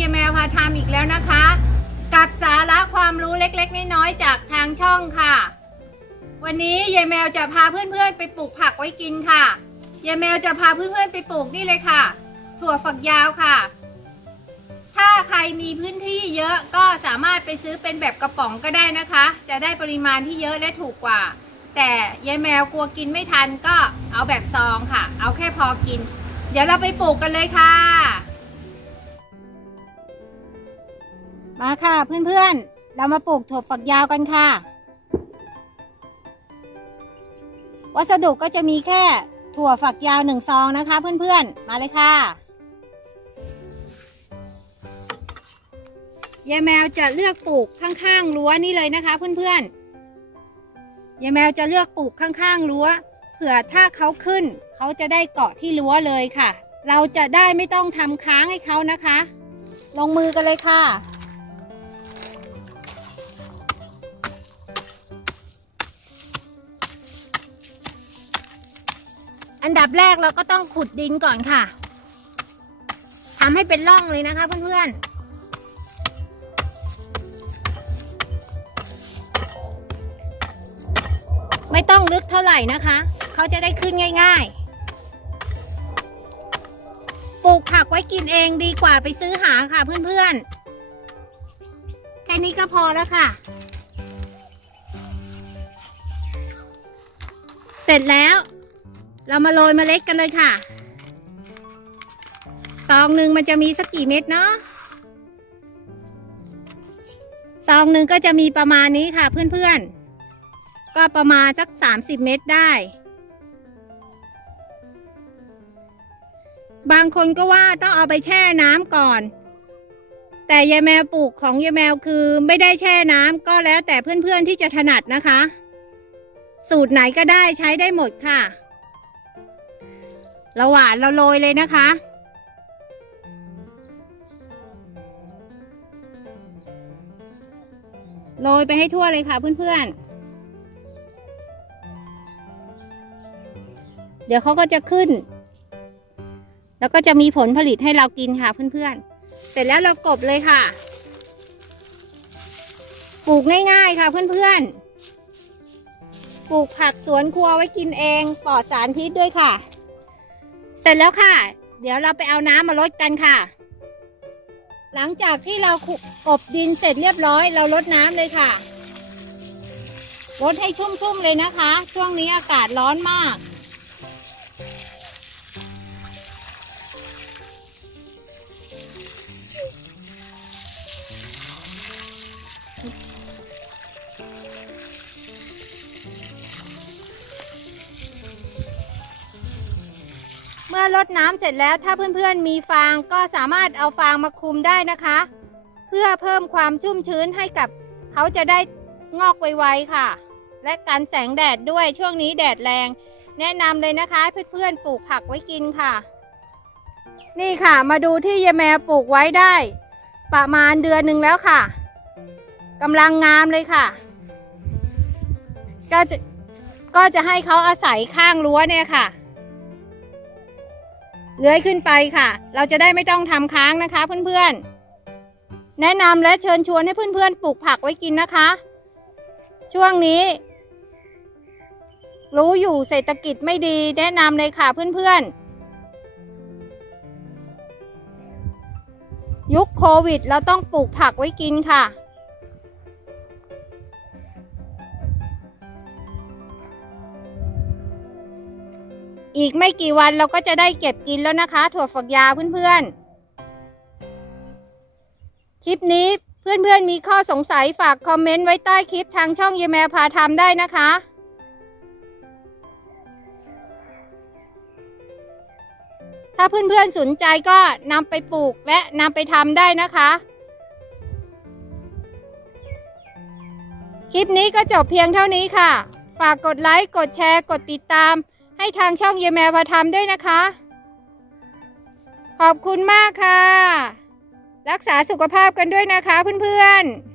ยายแมวพาทำอีกแล้วนะคะ กับสาระความรู้เล็กๆ น้อยๆ จากทางช่องค่ะ วันนี้ยายแมวจะพาเพื่อนๆ ไปปลูกผักไว้กินค่ะยายแมวจะพาเพื่อนๆ ไปปลูกนี่เลยค่ะ ถั่วฝักยาวค่ะ ถ้าใครมีพื้นที่เยอะก็สามารถไปซื้อเป็นแบบกระป๋องก็ได้นะคะ จะได้ปริมาณที่เยอะและถูกกว่า แต่ยายแมวกลัวกินไม่ทันก็เอาแบบซองค่ะ เอาแค่พอกิน เดี๋ยวเราไปปลูกกันเลยค่ะ มาค่ะเพื่อนๆ เรามาปลูกถั่วฝักยาวกันค่ะ วัสดุก็จะมีแค่ถั่วฝักยาวหนึ่งซองนะคะ เพื่อนๆ มาเลยค่ะยายแมวจะเลือกปลูกข้างๆรั้วนี่เลยนะคะ เพื่อนๆยายแมวจะเลือกปลูกข้างๆรั้ว ผื่อถ้าเขาขึ้น เขาจะได้เกาะที่รั้วเลยค่ะ เราจะได้ไม่ต้องทำค้างให้เขานะคะ ลงมือกันเลยค่ะอันดับแรกเราก็ต้องขุดดินก่อนค่ะ ทำให้เป็นร่องเลยนะคะเพื่อนๆ ไม่ต้องลึกเท่าไหร่นะคะ เขาจะได้ขึ้นง่าย ๆ ปลูกผักไว้กินเองดีกว่าไปซื้อหาค่ะเพื่อนๆ แค่นี้ก็พอแล้วค่ะ เสร็จแล้ว เรามาโรยเมล็ดกันเลยค่ะซองหนึ่งมันจะมีสักกี่เม็ดเนาะซองหนึ่งก็จะมีประมาณนี้ค่ะเพื่อนๆ ก็ประมาณสักสามสิบเม็ดได้ บางคนก็ว่าต้องเอาไปแช่น้ำก่อน แต่ยายแมวปลูกของยายแมวคือไม่ได้แช่น้ำก็แล้วแต่เพื่อนๆที่จะถนัดนะคะ สูตรไหนก็ได้ใช้ได้หมดค่ะเราหวานเราโรยเลยนะคะ โรยไปให้ทั่วเลยค่ะเพื่อนๆเดี๋ยวเขาก็จะขึ้น แล้วก็จะมีผลผลิตให้เรากินค่ะเพื่อนๆ เสร็จแล้วเรากบเลยค่ะ ปลูกง่ายๆค่ะเพื่อนๆ ปลูกผักสวนครัวไว้กินเองปลอดสารพิษด้วยค่ะ เสร็จแล้วค่ะ เดี๋ยวเราไปเอาน้ำมาลดกันค่ะ หลังจากที่เราขุกบดินเสร็จเรียบร้อย เราลดน้ำเลยค่ะลดให้ชุ่มๆเลยนะคะ ช่วงนี้อากาศร้อนมาก มื่อลดน้ำเสร็จแล้วถ้าเพื่อนๆมีฟางก็สามารถเอาฟางมาคลุมได้นะคะ เพื่อเพิ่มความชุ่มชื้นให้กับเขาจะได้งอกไวๆค่ะ และกันแสงแดดด้วยช่วงนี้แดดแรง แนะนำเลยนะคะเพื่อนๆปลูกผักไว้กินค่ะ นี่ค่ะมาดูที่ยายแมวปลูกไว้ได้ ประมาณเดือนหนึ่งแล้วค่ะกำลังงามเลยค่ะ ก็จะก็จะให้เขาอาศัยข้างรั้วเนี่ยค่ะ เลื้อยขึ้นไปค่ะ เราจะได้ไม่ต้องทำค้างนะคะเพื่อนๆ แนะนำและเชิญชวนให้เพื่อนๆปลูกผักไว้กินนะคะ ช่วงนี้ รู้อยู่เศรษฐกิจไม่ดี แนะนำเลยค่ะเพื่อนๆ ยุคโควิด เราต้องปลูกผักไว้กินค่ะ อีกไม่กี่วันเราก็จะได้เก็บกินแล้วนะคะ ถั่วฝักยาวเพื่อนๆ คลิปนี้เพื่อนๆมีข้อสงสัยฝากคอมเมนต์ไว้ใต้คลิปทางช่องเยแมพาทำได้นะคะ ถ้าเพื่อนๆสนใจก็นำไปปลูกและนำไปทำได้นะคะ คลิปนี้ก็จบเพียงเท่านี้ค่ะ ฝากกดไลค์ กดแชร์ กดติดตาม ให้ทางช่องเยแมวพาทำด้วยนะคะ ขอบคุณมากค่ะ รักษาสุขภาพกันด้วยนะคะเพื่อนๆ